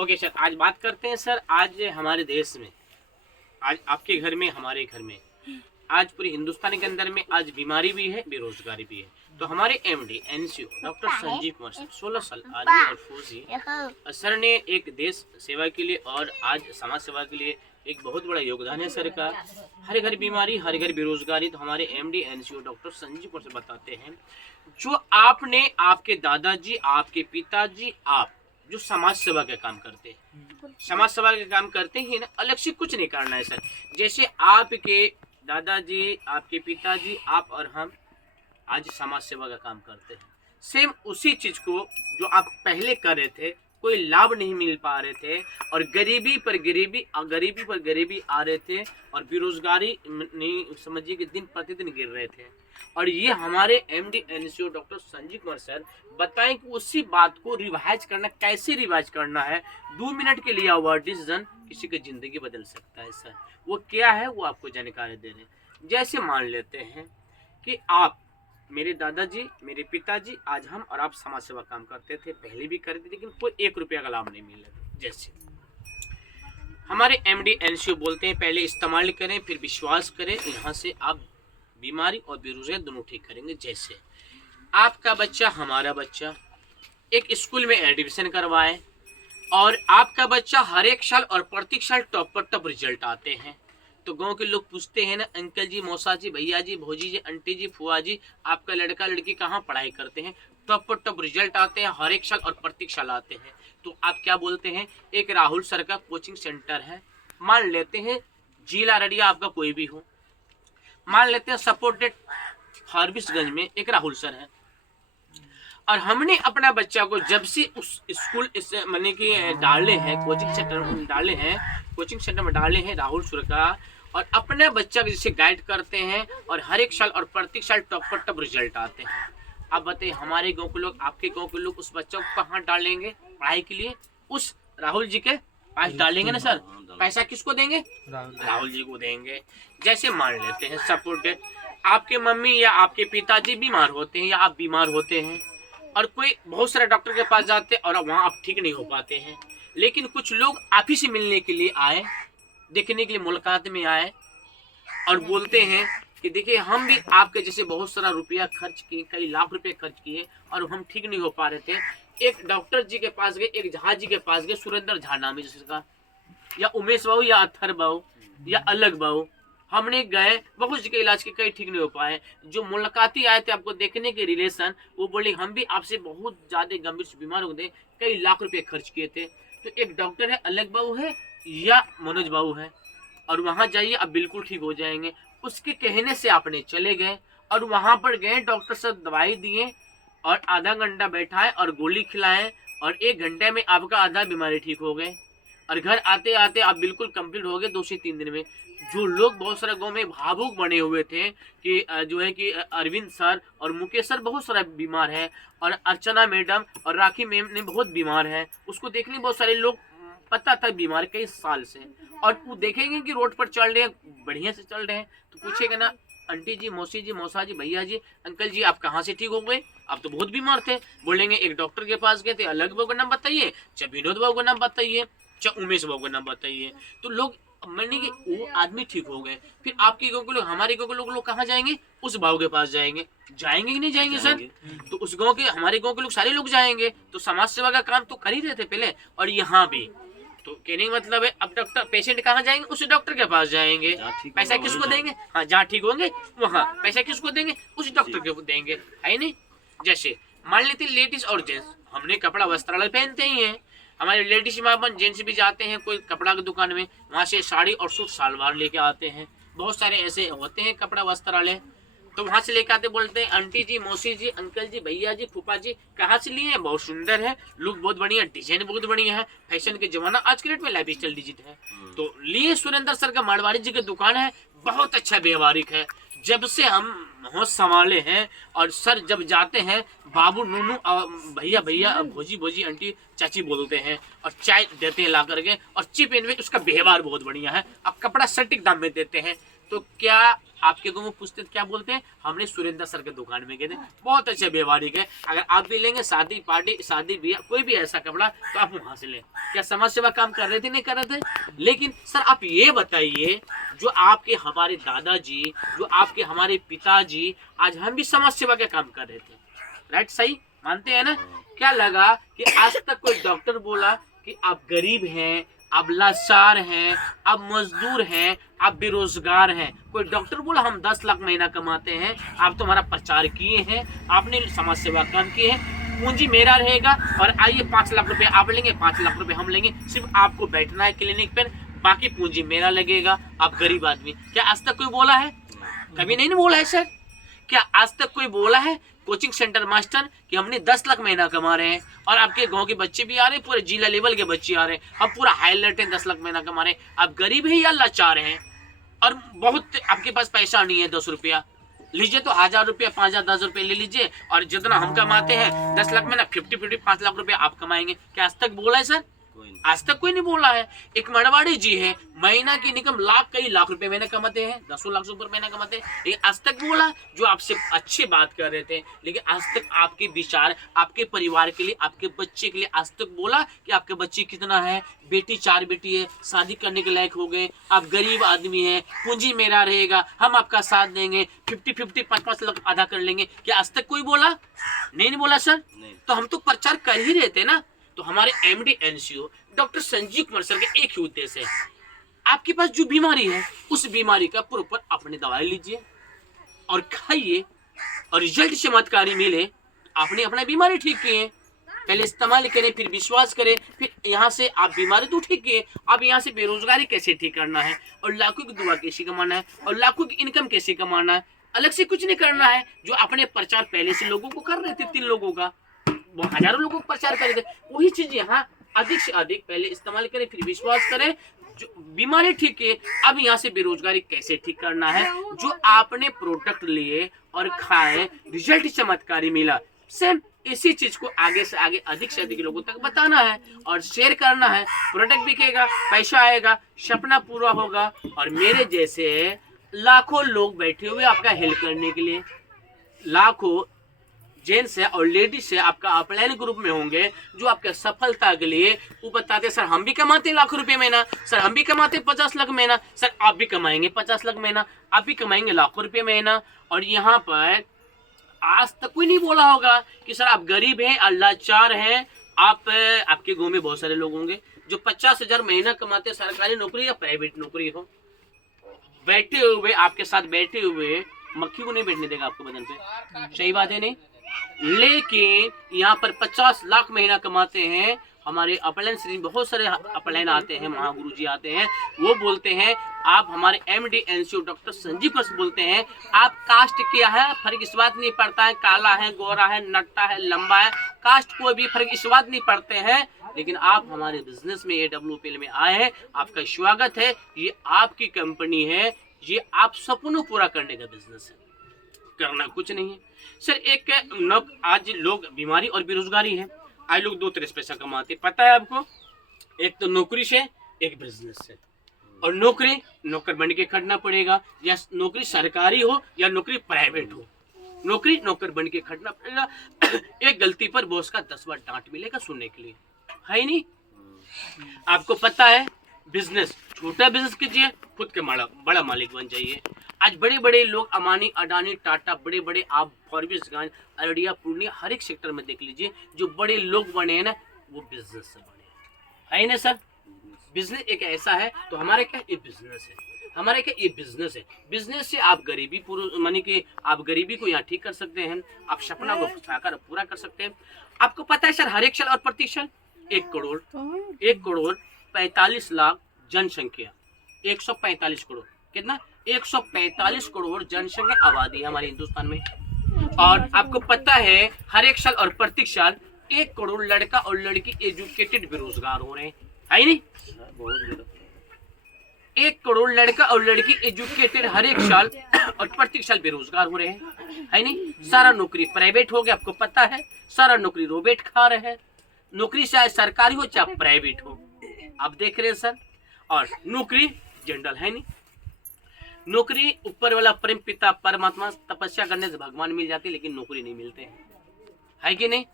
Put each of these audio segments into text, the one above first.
Okay sir, आज बात करते हैं सर। आज हमारे देश में, आज आपके घर में, हमारे घर में, आज पूरे हिंदुस्तान के अंदर में आज बीमारी भी है, बेरोजगारी भी है। तो हमारे MD NCO doctor Sanjeev Kumar sir 16 साल आर्मी और फौजी सर ने एक देश सेवा के लिए और आज समाज सेवा के लिए एक बहुत बड़ा योगदान है सर का। हर घर बीमारी, हर घर बेरोजगारी। तो हमारे MD NCO doctor Sanjeev Kumar sir बताते हैं, जो आपने, आपके दादाजी, आपके पिताजी, आप जो समाज सेवा का काम करते हैं, समाज सेवा का काम करते हैं ना, अलग से कुछ नहीं करना है सर। जैसे आपके दादाजी, आपके पिताजी, आप और हम आज समाज सेवा का काम करते हैं, सेम उसी चीज को जो आप पहले कर रहे थे, कोई लाभ नहीं मिल पा रहे थे और गरीबी पर गरीबी आ रहे थे और बेरोजगारी नहीं, समझिए कि दिन प्रतिदिन गिर रहे थे। और ये हमारे MD NCO doctor Sanjeev Kumar sir बताएं कि उसी बात को रिवाइज करना, कैसे रिवाइज करना है। 2 मिनट के लिया हुआ डिसीजन किसी की जिंदगी बदल सकता है सर। वो क्या है, वो आपको जानकारी दे रहे हैं। जैसे मान लेते हैं कि आप, मेरे दादाजी, मेरे पिताजी, आज हम और आप समाज सेवा काम करते थे, पहले भी करते थे, लेकिन कोई 1 रुपया का लाभ नहीं मिल रहा था। जैसे हमारे एमडी एनसीओ बोलते हैं, पहले इस्तेमाल करें फिर विश्वास करें, यहाँ से आप बीमारी और बेरोजगारी दोनों ठीक करेंगे। जैसे आपका बच्चा, हमारा बच्चा एक स्कूल में एडमिशन करवाए और आपका बच्चा हर एक साल और प्रत्येक साल टॉप पर टॉप रिजल्ट आते हैं, तो गांव के लोग पूछते हैं ना, अंकल जी, मौसा जी, भैया जी, भौजी जी, आंटी जी, फुआ जी, आपका लड़का लड़की कहाँ पढ़ाई करते हैं, टॉप पर टॉप रिजल्ट आते हैं, हर एक साल और प्रत्येक साल आते हैं। तो आप क्या बोलते हैं, एक राहुल सर का कोचिंग सेंटर है, मान लेते हैं जिला अररिया, आपका कोई भी हो, मान लेते हैं सपोर्टेड फारबिसगंज में एक राहुल सर है, और हमने अपना बच्चा को जब से उस स्कूल इस मैंने कि डाले हैं, कोचिंग सेंटर में डाले हैं राहुल सर का, और अपने बच्चा को जैसे गाइड करते हैं और हर एक साल और प्रत्येक साल टॉप पर टॉप रिजल्ट आते हैं। अब बताइए, हमारे गांव के लोग, आपके गांव के लोग उस बच्चा को कहाँ डालेंगे पढ़ाई के लिए? उस राहुल जी के पास डालेंगे ना सर। पैसा किसको देंगे? राहुल जी को देंगे। जैसे मान लेते हैं सपोर्टेड, आपके मम्मी या आपके पिताजी बीमार होते हैं या आप बीमार होते हैं और कोई बहुत सारे डॉक्टर के पास जाते हैं और वहाँ आप ठीक नहीं हो पाते हैं, लेकिन कुछ लोग आप ही से मिलने के लिए आए, देखने के लिए मुलाकात में आए और बोलते हैं कि देखिए हम भी आपके जैसे बहुत सारा रुपया खर्च किए, कई लाख रुपए खर्च किए और हम ठीक नहीं हो पा रहे थे। एक डॉक्टर जी के पास गए, एक झा जी के पास गए, सुरेंद्र झा नाम है जिसका, या उमेश बाबू या अथर बाबू या अलग बाबू, हमने गए, बहुत के इलाज के कई ठीक नहीं हो पाए। जो मुलाकाती आए थे आपको देखने के रिलेशन, वो बोले हम भी आपसे बहुत ज्यादा गंभीर से बीमार हो गए, कई लाख रुपए खर्च किए थे। तो एक डॉक्टर है, अलग बाबू है या मनोज बाबू है, और वहां जाइए आप बिल्कुल ठीक हो जाएंगे। उसके कहने से आपने चले गए और वहां पर गए, डॉक्टर साहब दवाई दिए और आधा घंटा बैठाए और गोली खिलाए और 1 घंटे में आपका आधा बीमारी ठीक हो गए और घर आते आते आप बिल्कुल कंप्लीट हो गए 2 से 3 दिन में। जो लोग बहुत सारे गांव में भावुक बने हुए थे कि जो है कि अरविंद सर और मुकेश सर बहुत सारा बीमार है और अर्चना मैडम और राखी मैम ने बहुत बीमार है, उसको देखने बहुत सारे लोग पता था बीमार कई साल से, और वो देखेंगे कि रोड पर चल रहे हैं, बढ़िया से चल रहे हैं, तो पूछेगा ना, आंटी जी, मौसी जी, मौसा जी, भैया जी, अंकल जी, आप कहाँ से ठीक हो गए? आप तो बहुत बीमार थे। बोलेंगे एक डॉक्टर के पास गए थे, अलग बाबू का नाम बताइए, चाहे विनोद बाबू का नाम बताइए, चाहे उमेश बाबू का नाम बताइए। तो लोग मैंने कि वो आदमी ठीक हो गए। फिर आपके गाँव के लोग, हमारे गाँव के लोग कहाँ जाएंगे? उस बाबू के पास जाएंगे। जाएंगे कि नहीं जाएंगे सर? तो उस गाँव के, हमारे गाँव के लोग सारे लोग जाएंगे। तो समाज सेवा का काम तो कर ही रहे थे पहले, और यहाँ भी तो कहने का मतलब है, अब डॉक्टर, पेशेंट कहाँ जाएंगे? उस डॉक्टर के पास जाएंगे। पैसा किसको देंगे? हाँ, जहाँ ठीक होंगे वहाँ पैसा किसको देंगे? उस डॉक्टर को देंगे, है नहीं? जैसे मान लेते लेडीज और जेंट्स, हमने कपड़ा वस्त्रालय पहनते ही हैं, हमारे लेडीज माँ जेंट्स भी जाते हैं कोई कपड़ा की दुकान में, वहाँ से साड़ी और सूट सलवार लेके आते हैं। बहुत सारे ऐसे होते हैं कपड़ा वस्त्रालय, तो वहां से लेकर आते, बोलते हैं आंटी जी, मौसी जी, अंकल जी, भैया जी, फूफा जी, कहाँ से लिए हैं? बहुत सुंदर है, लुक बहुत बढ़िया, डिजाइन बहुत बढ़िया है, फैशन के जमाना आज के डेट में लाइफ स्टाइल डिजिट है, तो लिए सुरेंद्र सर का मारवाड़ी जी की दुकान है, बहुत अच्छा व्यवहारिक है। जब से हम होश संभाले हैं और सर जब जाते हैं, बाबू, नूनू, भैया भैया, भोजी भोजी, आंटी चाची बोलते हैं और चाय देते हैं ला करके, और चिप एंड में उसका व्यवहार बहुत बढ़िया है, अब कपड़ा सटीक दाम में देते हैं। तो क्या आपके को वो पूछते क्या बोलते हैं, हमने सुरेंद्र सर के दुकान में गए थे, बहुत अच्छे व्यवहारिक है, अगर आप भी लेंगे शादी पार्टी शादी ब्याह कोई भी ऐसा कपड़ा तो आप वहां से लें। क्या समाज सेवा काम कर रहे थे, नहीं कर रहे थे? लेकिन सर आप ये बताइए, जो आपके हमारे दादाजी, जो आपके हमारे पिताजी, आज हम भी समाज सेवा का काम कर रहे थे, राइट? सही मानते हैं ना? क्या लगा कि आज तक कोई डॉक्टर बोला कि आप गरीब हैं, आप लाचार हैं, आप मजदूर हैं, आप बेरोजगार हैं? कोई डॉक्टर बोला हम 10 लाख महीना कमाते हैं? आप तो हमारा प्रचार किए हैं, आपने समाज सेवा काम किए हैं, पूंजी मेरा रहेगा और आइए 5 लाख रुपए आप लेंगे, 5 लाख रुपए हम लेंगे, सिर्फ आपको बैठना है क्लिनिक पर, बाकी पूंजी मेरा लगेगा, आप गरीब आदमी। क्या आज तक कोई बोला है? कभी नहीं बोला है सर। क्या आज तक कोई बोला है कोचिंग सेंटर मास्टर कि हमने 10 लाख महीना कमा रहे हैं और आपके गांव के बच्चे भी आ रहे हैं, पूरे जिला लेवल के बच्चे आ रहे हैं, हम पूरा हाईलाइट है 10 लाख महीना कमा रहे हैं, आप गरीब है या लाचार हैं? और बहुत आपके पास पैसा नहीं है 10 रुपया लीजिए तो 1000 रुपया 5000 10 रुपये ले लीजिए, और जितना हम कमाते हैं 10 लाख में ना 50-50 5 लाख रुपया आप कमाएंगे। क्या आज तक बोला है सर? आज तक कोई नहीं बोला है। एक मरवाड़ी जी है, महीना की इनकम कई लाख रुपए महीना कमाते हैं, 10 लाख से ऊपर महीना कमाते हैं, लेकिन आज तक बोला जो आपसे अच्छी बात कर रहे थे, लेकिन आज तक आपके विचार आपके परिवार के लिए, आपके बच्चे के लिए आज तक बोला कि आपके बच्चे कितना है, बेटी 4 बेटी है, शादी करने के लायक हो गए, आप गरीब आदमी है, पूंजी मेरा रहेगा, हम आपका साथ देंगे, 50-50 5-5 लाख आधा कर लेंगे? क्या आज तक कोई बोला? नहीं बोला सर। तो हम तो प्रचार कर ही रहे थे ना। तो हमारे MD NCO doctor Sanjeev Kumar sir का एक ही उद्देश्य है, आपके पास जो बीमारी है उस बीमारी का प्रॉपर अपने दवाई लीजिए और खाइए, और रिजल्ट चमत्कारी मिले, आपने अपना बीमारी ठीक किए, पहले इस्तेमाल करें, फिर विश्वास करें, फिर यहाँ से आप बीमारी तो ठीक किए, अब यहाँ से बेरोजगारी कैसे ठीक करना है, और लाखों की दुआ कैसे कमाना है, और लाखों की इनकम कैसे कमाना है, अलग से कुछ नहीं करना है। जो अपने प्रचार पहले से लोगों को कर रहे थे, 3 लोगों का, हजारों लोगों को प्रचार कर रहे थे, वही चीज यहाँ अधिक से अधिक पहले इस्तेमाल करें, फिर विश्वास करें, जो बीमारी ठीक है, अब यहाँ से बेरोजगारी कैसे ठीक करना है, जो आपने प्रोडक्ट लिए और खाए, रिजल्ट चमत्कारी मिला, सेम इसी चीज को आगे से आगे अधिक से अधिक लोगों तक बताना है और शेयर करना है। प्रोडक्ट बिकेगा, पैसा आएगा, सपना पूरा होगा, और मेरे जैसे लाखों लोग बैठे हुए आपका हेल्प करने के लिए, लाखों जेंट्स है और लेडीज है आपका अपलाइन ग्रुप में होंगे, जो आपके सफलता के लिए वो बताते सर हम भी कमाते हैं लाखों रुपए महीना, सर हम भी कमाते हैं 50 लाख महीना, सर आप भी कमाएंगे 50 लाख महीना, आप भी कमाएंगे लाखों रुपए महीना। और यहाँ पर आज तक कोई नहीं बोला होगा कि सर आप गरीब हैं, लाचार हैं, आपके गाँव में बहुत सारे लोग होंगे जो 50,000 महीना कमाते, सरकारी नौकरी या प्राइवेट नौकरी हो, बैठे हुए आपके साथ बैठे हुए मक्खी को नहीं बैठने देगा आपको बदन पे, सही बात है नहीं? लेकिन यहाँ पर 50 लाख महीना कमाते हैं हमारे अपलाइन से, बहुत सारे अपलाइन आते हैं, महागुरु जी आते हैं, वो बोलते हैं आप हमारे MD NCO doctor Sanjeev Kumar बोलते हैं आप कास्ट क्या है फर्क इस बात नहीं पड़ता है, काला है, गोरा है, नट्टा है, लंबा है, कास्ट कोई भी फर्क इस बात नहीं पड़ते हैं, लेकिन आप हमारे बिजनेस में AWPL में आए हैं, आपका स्वागत है, ये आपकी कंपनी है, ये आप सपनों पूरा करने का बिजनेस है, करना कुछ नहीं है सर। एक आज लोग बीमारी और बेरोजगारी है, आज लोग 2 तरह से पैसा कमाते, पता है आपको? एक तो नौकरी से, एक बिजनेस से। और नौकर बन के खटना पड़ेगा, या नौकरी सरकारी हो या नौकरी प्राइवेट हो, नौकर बन के खटना पड़ेगा। एक गलती पर बॉस का 10 बार डांट मिलेगा सुनने के लिए, है नहीं? आपको पता है बिजनेस, छोटा बिजनेस कीजिए, खुद के बड़ा मालिक बन जाइए। आज बड़े बड़े लोग अमानी, अडानी, टाटा, बड़े बड़े आप फॉरबिसगंज, अररिया, पूर्णिया, हर एक सेक्टर में देख लीजिए, जो बड़े लोग बने हैं ना वो बिजनेस से बने हैं, ना सर? बिजनेस एक ऐसा है, तो हमारे क्या ये बिजनेस है, हमारे क्या ये बिजनेस है। बिजनेस से आप गरीबी मानी कि आप गरीबी को यहाँ ठीक कर सकते हैं, आप सपना को साकार पूरा कर सकते हैं। आपको पता है सर हर एक साल और प्रति साल 1 करोड़ 45 लाख जनसंख्या, 145 करोड़, कितना? 145 करोड़ जनसंख्या आबादी है हमारे हिंदुस्तान में। और आपको पता है हर एक साल और प्रत्येक साल 1 करोड़ लड़का और लड़की एजुकेटेड बेरोजगार हो रहे हैं, है नहीं? 1 करोड़ लड़का और लड़की एजुकेटेड हर एक साल और प्रत्येक साल बेरोजगार हो रहे हैं, है नहीं? सारा नौकरी प्राइवेट हो गया, आपको पता है सारा नौकरी रोबोट खा रहे हैं, नौकरी चाहे सरकारी हो चाहे प्राइवेट हो, आप देख रहे हैं सर। और नौकरी जनरल है नहीं, नौकरी ऊपर वाला परम पिता परमात्मा तपस्या करने से भगवान मिल जाते, लेकिन नौकरी नहीं मिलते हैं, है कि नहीं।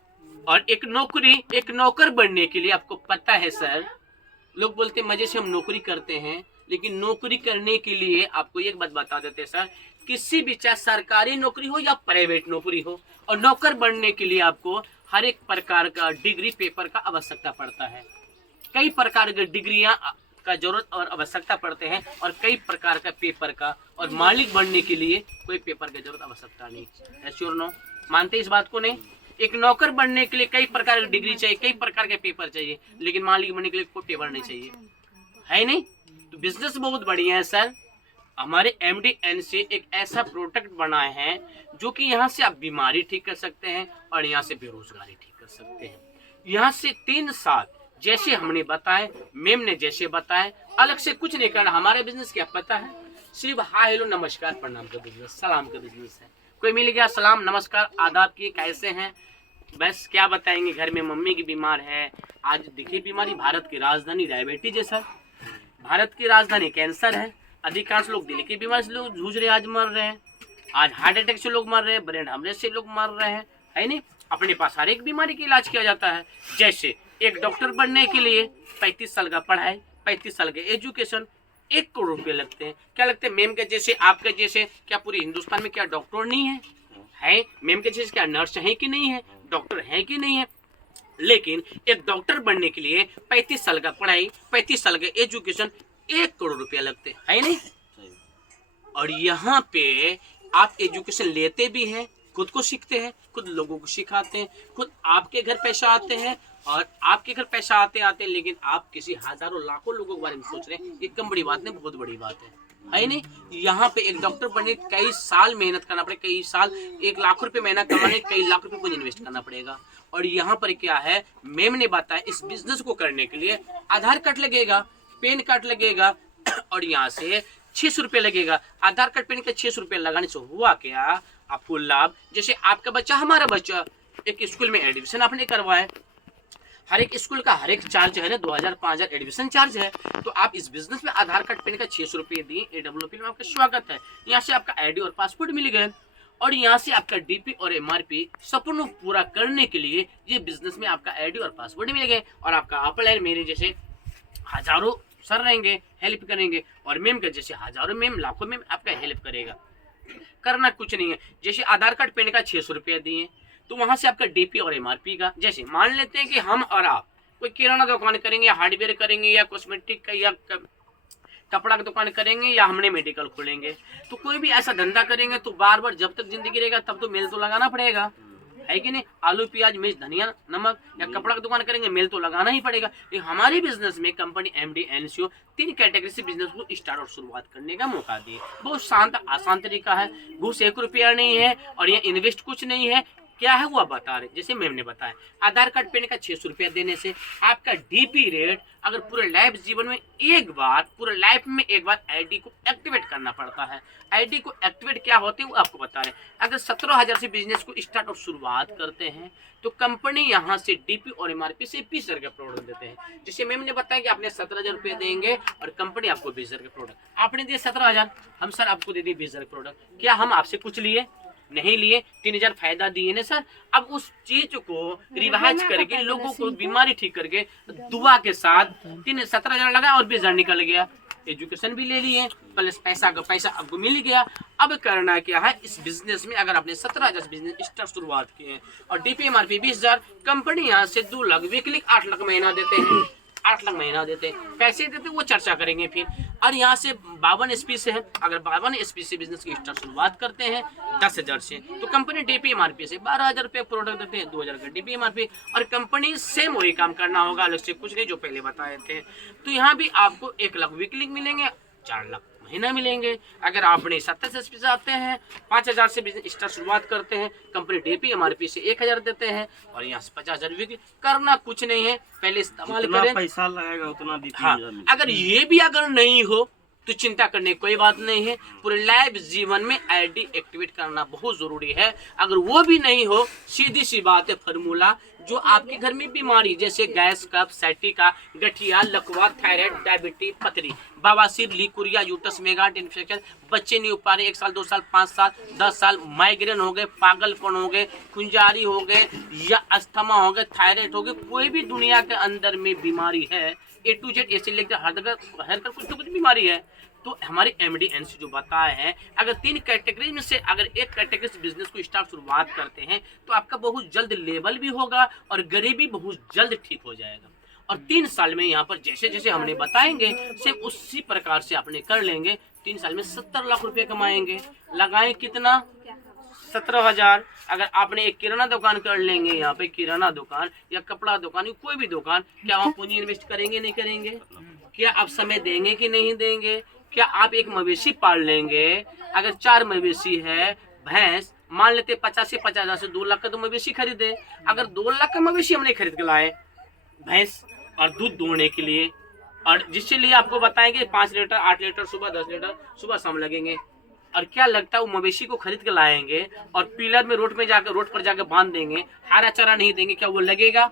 और एक नौकर बनने के लिए आपको पता है सर, लोग बोलते हैं मजे से हम नौकरी करते हैं, लेकिन नौकरी करने के लिए आपको एक बात बता देते हैं सर, किसी भी चाहे सरकारी नौकरी हो या प्राइवेट नौकरी हो, और नौकर बनने के लिए आपको हर एक प्रकार का डिग्री पेपर का आवश्यकता पड़ता है। कई प्रकार की डिग्रियां का जरूरत और आवश्यकता पड़ते हैं, और कई प्रकार का पेपर का, और मालिक बनने के लिए कोई पेपर की जरूरत आवश्यकता नहीं है। श्योर नो, मानते इस बात को नहीं। एक नौकर बनने के लिए कई प्रकार की डिग्री चाहिए, कई प्रकार के पेपर चाहिए, लेकिन मालिक बनने के लिए कोई पेपर नहीं चाहिए, है नहीं। तो बिजनेस बहुत बढ़िया है सर। हमारे MD NC एक ऐसा प्रोडक्ट बनाए हैं जो कि यहाँ से आप बीमारी ठीक कर सकते हैं और यहाँ से बेरोजगारी ठीक कर सकते हैं। यहाँ से 3 साल जैसे हमने बताए, मैम ने जैसे बताए, अलग से कुछ नहीं करना। हमारे बिजनेस क्या पता है, सिर्फ हाय हेलो नमस्कार प्रणाम का बिजनेस, सलाम का बिजनेस है। कोई मिल गया सलाम नमस्कार आदाब की, कैसे हैं, बस क्या बताएंगे, घर में मम्मी की बीमार है। आज देखिए बीमारी, भारत की राजधानी डायबिटीज है सर, भारत की राजधानी कैंसर है। अधिकांश लोग दिल की बीमारी से लोग जूझ रहे, आज मर रहे हैं, आज हार्ट अटैक से लोग मर रहे हैं, ब्रेन हेमरेज से लोग मर रहे हैं, है नहीं। अपने पास हर एक बीमारी का इलाज किया जाता है। जैसे एक डॉक्टर बनने के लिए 35 साल का पढ़ाई, 35 साल के एजुकेशन, 1 करोड़ रुपये लगते हैं। क्या लगते हैं मैम के जैसे, आपके जैसे, क्या पूरे हिंदुस्तान में क्या डॉक्टर नहीं है मैम के जैसे, क्या नर्स है कि नहीं है, डॉक्टर है कि नहीं है। लेकिन एक डॉक्टर बनने के लिए 35 साल का पढ़ाई, 35 साल के एजुकेशन, 1 करोड़ रुपया लगते हैं, है नहीं। और यहाँ पे आप एजुकेशन लेते भी हैं, खुद को सीखते हैं, खुद लोगों को सिखाते हैं, खुद आपके घर पैसा आते हैं, और आपके घर पैसा आते आते लेकिन आप किसी हजारों लाखों लोगों के बारे में सोच रहे हैं, ये कम बड़ी बात नहीं, बहुत बड़ी बात है नहीं। यहाँ पे एक डॉक्टर बनने कई साल मेहनत करना पड़ेगा, कई साल, 1 लाख रुपए महीना कमाने कई लाख रुपए को इन्वेस्ट करना पड़ेगा। और यहाँ पर क्या है, मैम ने बताया इस बिजनेस को करने के लिए आधार कार्ड लगेगा, पैन कार्ड लगेगा, और यहाँ से 600 रुपये लगेगा। आधार कार्ड पैन कार्ड 600 रुपये लगाने से हुआ क्या, आपको लाभ, जैसे आपका बच्चा, हमारा बच्चा एक स्कूल में एडमिशन आपने करवाया, हर एक स्कूल का हर एक चार्ज है ना, 2000-5000 एडमिशन चार्ज है। तो आप इस बिजनेस में आधार कार्ड पैन कार्ड 600 रुपये दिए, AWP में आपका स्वागत है। यहाँ से आपका ID और पासपोर्ट मिल गए, और यहाँ से आपका DP और MRP सपनों पूरा करने के लिए ये बिजनेस में आपका ID और पासपोर्ट मिल गए, और आपका अपलाइन मेरे जैसे हजारों सर रहेंगे, हेल्प करेंगे, और मैम के जैसे हजारों मैम, लाखों मैम आपका हेल्प करेगा। करना कुछ नहीं है। जैसे आधार कार्ड पैन कार्ड 600 रुपया दिए, तो वहां से आपका DP और MRP का, जैसे मान लेते हैं कि हम और आप कोई किराना दुकान करेंगे, या हार्डवेयर करेंगे, या कॉस्मेटिक का, या कपड़ा की दुकान करेंगे, या हमने मेडिकल खोलेंगे, तो कोई भी ऐसा धंधा करेंगे तो बार बार जब तक जिंदगी रहेगा तब तो मेल तो लगाना पड़ेगा, है कि नहीं। आलू प्याज मिर्च धनिया नमक, या कपड़ा की दुकान करेंगे मेल तो लगाना ही पड़ेगा। ये हमारे बिजनेस में कंपनी MD NCO 3 कैटेगरी से बिजनेस को स्टार्ट और शुरुआत करने का मौका दिए। बहुत शांत आसान तरीका है, घूस 1 रुपया नहीं है, और ये इन्वेस्ट कुछ नहीं है। क्या है वो बता रहे, जैसे मैम ने बताया, आधार कार्ड पैन कार्ड 600 रुपया देने से आपका DP रेट, अगर पूरे लाइफ जीवन में एक बार, पूरे लाइफ में एक बार ID को एक्टिवेट करना पड़ता है। ID को एक्टिवेट क्या होते हैं वो आपको बता रहे हैं। अगर 17,000 से बिजनेस को स्टार्ट और शुरुआत करते हैं, तो कंपनी यहाँ से DP और MRP से 20,000 का प्रोडक्ट देते हैं। जैसे मैम ने बताया कि आपने 17,000 रुपये देंगे, और कंपनी आपको 20,000 का प्रोडक्ट, आपने दिए 17,000, हम सर आपको दे दिए 20,000 का प्रोडक्ट। क्या हम आपसे कुछ लिए? नहीं लिए, 3,000 फायदा दिए ना सर। अब उस चीज को रिवाज करके, लोगों को बीमारी ठीक करके, दुआ के साथ 17,000 लगा और 20,000 निकल गया। एजुकेशन भी ले लिए, प्लस पैसा का पैसा आपको मिल गया। अब करना क्या है, इस बिजनेस में अगर आपने 17,000 बिजनेस स्टार्ट शुरुआत किए, और DP MRP 20,000, कंपनी यहाँ से 2 लाख, वीकली 8 लाख महीना देते हैं, 8 लाख महीना देते हैं। पैसे देते वो चर्चा करेंगे फिर। और यहाँ से 52 SP से है, अगर 52 SP से बिजनेस की स्टार्ट शुरुआत करते हैं 10,000 से, तो कंपनी DP MRP से 12,000 रुपये प्रोडक्ट देते हैं, 2,000 का DP MRP, और कंपनी सेम वही काम करना होगा, अलग से कुछ नहीं, जो पहले बताए थे। तो यहाँ भी आपको 1 लाख वीकली मिलेंगे, 4 लाख महीना मिलेंगे। अगर आपने 27 SP से आते हैं, 5,000 से बिजनेस स्टार्ट शुरुआत करते हैं, कंपनी DP MRP से 1,000 देते हैं, और यहाँ से 50,000 वीकली। करना कुछ नहीं है, पहले इस्तेमाल करें, पैसा लगेगा उतना DP। हाँ, अगर ये भी अगर नहीं हो तो चिंता करने की कोई बात नहीं है। पूरे लाइफ जीवन में ID एक्टिवेट करना बहुत जरूरी है। अगर वो भी नहीं हो, सीधी सी बात है, फार्मूला जो आपके घर में बीमारी जैसे गैस, कफ, सैटिका, गठिया, लकवा, थायराइड, डायबिटीज, पथरी, बवासीर, लीकुरिया, यूटस मेगाट इन्फेक्शन, बच्चे नहीं हो पा रहे 1 साल 2 साल 5 साल 10 साल, माइग्रेन हो गए, पागलपन हो गए, खुंजारी हो गए या अस्थमा हो गए, थायराइड हो गए, कोई भी दुनिया के अंदर में बीमारी है A to Z ऐसे लेकर हर कुछ तो कुछ बीमारी है, तो हमारे MD&NCO जो बताए हैं, अगर 3 कैटेगरी में से अगर एक कैटेगरी से बिजनेस को स्टार्ट शुरुआत करते हैं तो आपका बहुत जल्द लेवल भी होगा और गरीबी बहुत जल्द ठीक हो जाएगा। और 3 साल में यहाँ पर जैसे जैसे हमने बताएंगे सेम उसी प्रकार से अपने कर लेंगे। 3 साल में 70 लाख रुपए कमाएंगे। लगाएं कितना? 17,000। अगर आपने एक किराना दुकान कर लेंगे, यहाँ पे किराना दुकान या कपड़ा दुकान, कोई भी दुकान, क्या आप पूंजी इन्वेस्ट करेंगे नहीं करेंगे? क्या आप समय देंगे कि नहीं देंगे? क्या आप एक मवेशी पाल लेंगे? अगर 4 मवेशी है, भैंस मान लेते 50 से 50,000 से 2 लाख का तो मवेशी खरीदे। अगर 2 लाख का मवेशी हमने खरीद के लाए भैंस और दूध दोहने के लिए, और जिसके लिए आपको बताएंगे 5 लीटर 8 लीटर सुबह 10 लीटर सुबह शाम लगेंगे, और क्या लगता है वो मवेशी को खरीद के लाएंगे और पिलर में रोड पर जाकर बांध देंगे, हरा चारा नहीं देंगे, क्या वो लगेगा?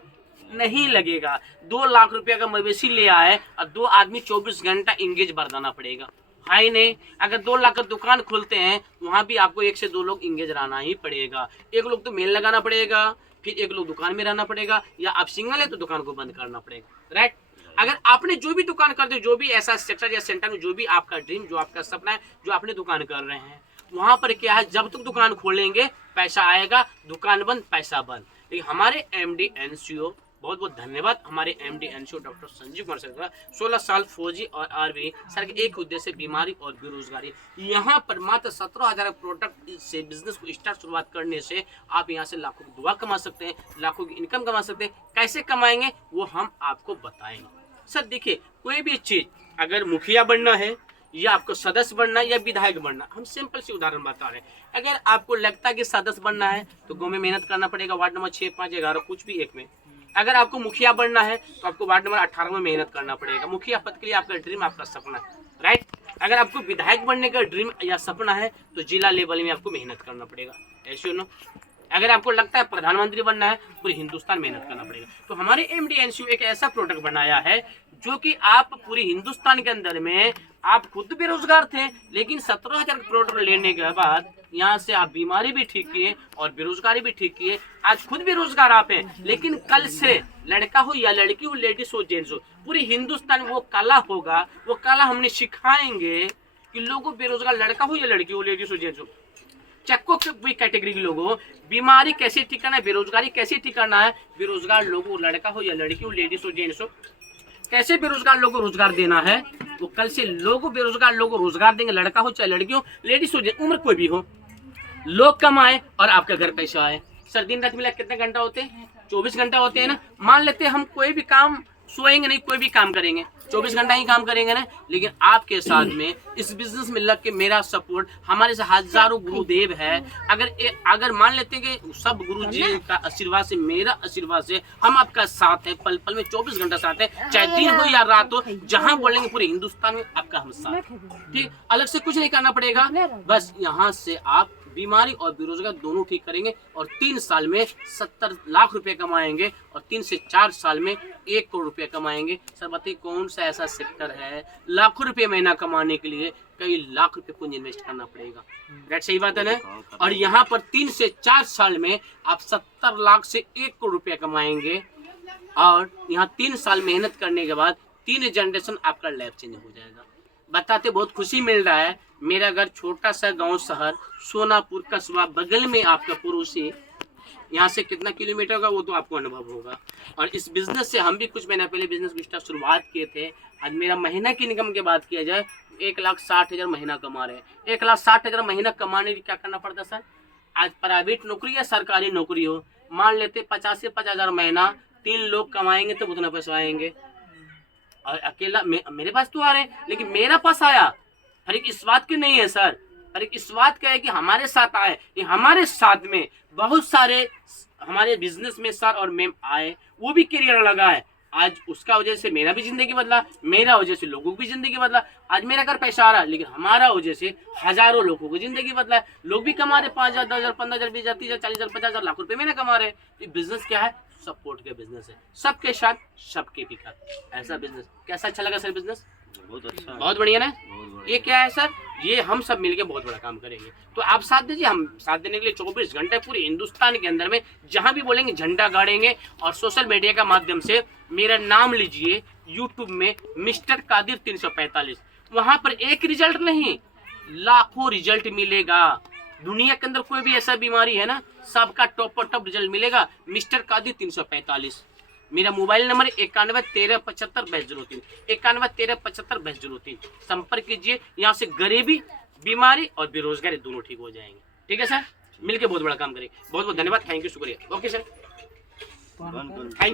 नहीं लगेगा। 2 लाख रुपया का मवेशी ले आए और 2 आदमी 24 घंटा इंगेज बरदाना पड़ेगा, हाई नहीं। अगर 2 लाख का दुकान खोलते हैं वहां भी आपको 1 से 2 लोग इंगेज रहना ही पड़ेगा। एक लोग तो मेल लगाना पड़ेगा, फिर एक लोग दुकान में रहना पड़ेगा, या आप सिंगल है तो दुकान को बंद करना पड़ेगा, राइट। अगर आपने जो भी दुकान करते हो, जो भी ऐसा सेक्टर या सेंटर में जो भी आपका ड्रीम, जो आपका सपना है, जो आपने दुकान कर रहे हैं, वहां पर क्या है, जब तक दुकान खोलेंगे पैसा आएगा, दुकान बंद पैसा बंद। लेकिन हमारे MD&NCO, बहुत बहुत धन्यवाद हमारे MD&NCO doctor Sanjeev Kumar sir का, 16 साल फौजी और आर्मी सर के एक उद्देश्य बीमारी और बेरोजगारी। यहाँ पर मात्र 17,000 प्रोडक्ट से बिजनेस को स्टार्ट शुरुआत करने से आप यहाँ से लाखों की दुआ कमा सकते हैं, लाखों की इनकम कमा सकते हैं। कैसे कमाएंगे वो हम आपको बताएंगे। सर देखिए, कोई भी चीज अगर मुखिया बनना है या आपको सदस्य बनना है या विधायक बनना, हम सिंपल सी उदाहरण बता रहे हैं। अगर आपको लगता है कि सदस्य बनना है तो गाँव में मेहनत करना पड़ेगा, वार्ड नंबर 6, 5, 11 कुछ भी एक में। अगर आपको मुखिया बनना है तो आपको वार्ड नंबर 18 में मेहनत करना पड़ेगा। मुखिया पद के लिए आपका ड्रीम, आपका सपना है, राइट। अगर आपको विधायक बनने का ड्रीम या सपना है तो जिला लेवल में आपको मेहनत करना पड़ेगा, ऐसे नो। अगर आपको लगता है प्रधानमंत्री बनना है, पूरे हिंदुस्तान मेहनत करना पड़ेगा। तो हमारे MD&NCO एक ऐसा प्रोडक्ट बनाया है जो कि आप पूरे हिंदुस्तान के अंदर में, आप खुद बेरोजगार थे लेकिन 17,000 प्रोडक्ट लेने के बाद यहाँ से आप बीमारी भी ठीक किए और बेरोजगारी भी ठीक किए। आज खुद बेरोजगार आप हैं, लेकिन कल से लड़का हो या लड़की हो, लेडीज हो जेंट्स हो, पूरे हिंदुस्तान में वो कला होगा, वो कला हमने सिखाएंगे कि लोगों बेरोजगार लड़का हो या लड़की हो, लेडीज हो जेंट्स हो, चक्को कोई कैटेगरी के लोगों, बीमारी कैसे ठीक करना है, बेरोजगारी कैसे ठीक करना है, बेरोजगार लोगों लड़का हो या लड़की हो, लेडीज हो जेंट्स हो, कैसे बेरोजगार लोगों को रोजगार देना है। वो कल से लोगों बेरोजगार लोगों को रोजगार देंगे, लड़का हो चाहे लड़की हो, लेडीज हो, उम्र कोई भी हो, लोग कमाए और आपका घर पैसा आए। सर दिन रात मिला कितने घंटा होते हैं? 24 घंटा होते हैं ना। मान लेते हैं हम कोई भी काम सोएंगे नहीं, कोई भी काम करेंगे 24 घंटा ही काम करेंगे ना, लेकिन आपके साथ में इस बिजनेस में लग के मेरा सपोर्ट, हमारे से हजारों गुरुदेव है। अगर मान लेते हैं कि सब गुरु जी का आशीर्वाद से, मेरा आशीर्वाद से हम आपका साथ है, पल पल में 24 घंटा साथ है, चाहे दिन हो या रात हो, जहाँ बोलेंगे पूरे हिंदुस्तान में आपका हम साथ, ठीक। अलग से कुछ नहीं करना पड़ेगा, बस यहाँ से आप बीमारी और बेरोजगार दोनों ठीक करेंगे और 3 साल में 70 लाख रुपए कमाएंगे और 3 से 4 साल में 1 करोड़ रुपए कमाएंगे। सर बताइए कौन सा ऐसा सेक्टर है लाखों रुपए महीना कमाने के लिए कई लाख रुपए पूंजी इन्वेस्ट करना पड़ेगा, राइट, सही बात है ना। और यहाँ पर 3 से 4 साल में आप 70 लाख से 1 करोड़ रुपया कमाएंगे और यहाँ 3 साल मेहनत करने के बाद 3 जनरेशन आपका लाइफ चेंज हो जाएगा। बताते बहुत खुशी मिल रहा है। मेरा घर छोटा सा गांव शहर सोनापुर कस्बा, बगल में आपका पड़ोसी, यहाँ से कितना किलोमीटर का वो तो आपको अनुभव होगा। और इस बिजनेस से हम भी कुछ महीना पहले बिजनेस की शुरुआत किए थे। आज मेरा महीना की इनकम की बात किया जाए 1,60,000 महीना कमा रहे हैं। 1,60,000 महीना कमाने के लिए क्या करना पड़ता सर? आज प्राइवेट नौकरी या सरकारी नौकरी हो, मान लेते 50 से 50,000 महीना, 3 लोग कमाएंगे तो उतना पैसा आएंगे। और अकेला मेरे पास तो आ रहे हैं, लेकिन मेरा पास आया, फर्क इस बात की नहीं है सर, फर्क इस बात का है कि हमारे साथ आए, कि हमारे साथ में बहुत सारे हमारे बिजनेस में सर और मैम आए, वो भी करियर लगा है। आज उसका वजह से मेरा भी जिंदगी बदला, मेरा वजह से लोगों की भी जिंदगी बदला। आज मेरा घर पैसा आ रहा है, लेकिन हमारा वजह से हजारों लोगों की जिंदगी बदला है। लोग भी कमा रहे 5,000, 10,000, 15,000, 20,000, 30,000, 40,000, 50,000 लाख रुपए में ना कमा रहे। तो बिजनेस क्या है? सपोर्ट का बिजनेस है, सबके साथ सबके पिका, ऐसा बिजनेस। कैसा अच्छा लगा सर बिजनेस? बहुत अच्छा, बहुत बढ़िया ना। बहुत बढ़िया। ये क्या है सर, ये हम सब मिलके बहुत बड़ा काम करेंगे। तो आप साथ दीजिए, हम साथ देने के लिए 24 घंटे पूरे हिंदुस्तान के अंदर में जहां भी बोलेंगे झंडा गाड़ेंगे। और सोशल मीडिया का माध्यम से मेरा नाम लीजिए यूट्यूब में मिस्टर कादिर 345, वहां पर एक रिजल्ट नहीं लाखों रिजल्ट मिलेगा। दुनिया के अंदर कोई भी ऐसा बीमारी है ना, सबका टॉप पर टॉप रिजल्ट मिलेगा मिस्टर कादिर 345। मेरा मोबाइल नंबर 9113752203, 9113752203। संपर्क कीजिए। यहाँ से गरीबी, बीमारी और बेरोजगारी दोनों ठीक हो जाएंगे। ठीक है सर, मिलके बहुत बड़ा काम करेंगे। बहुत बहुत धन्यवाद, थैंक यू, शुक्रिया। Okay sir, thank you.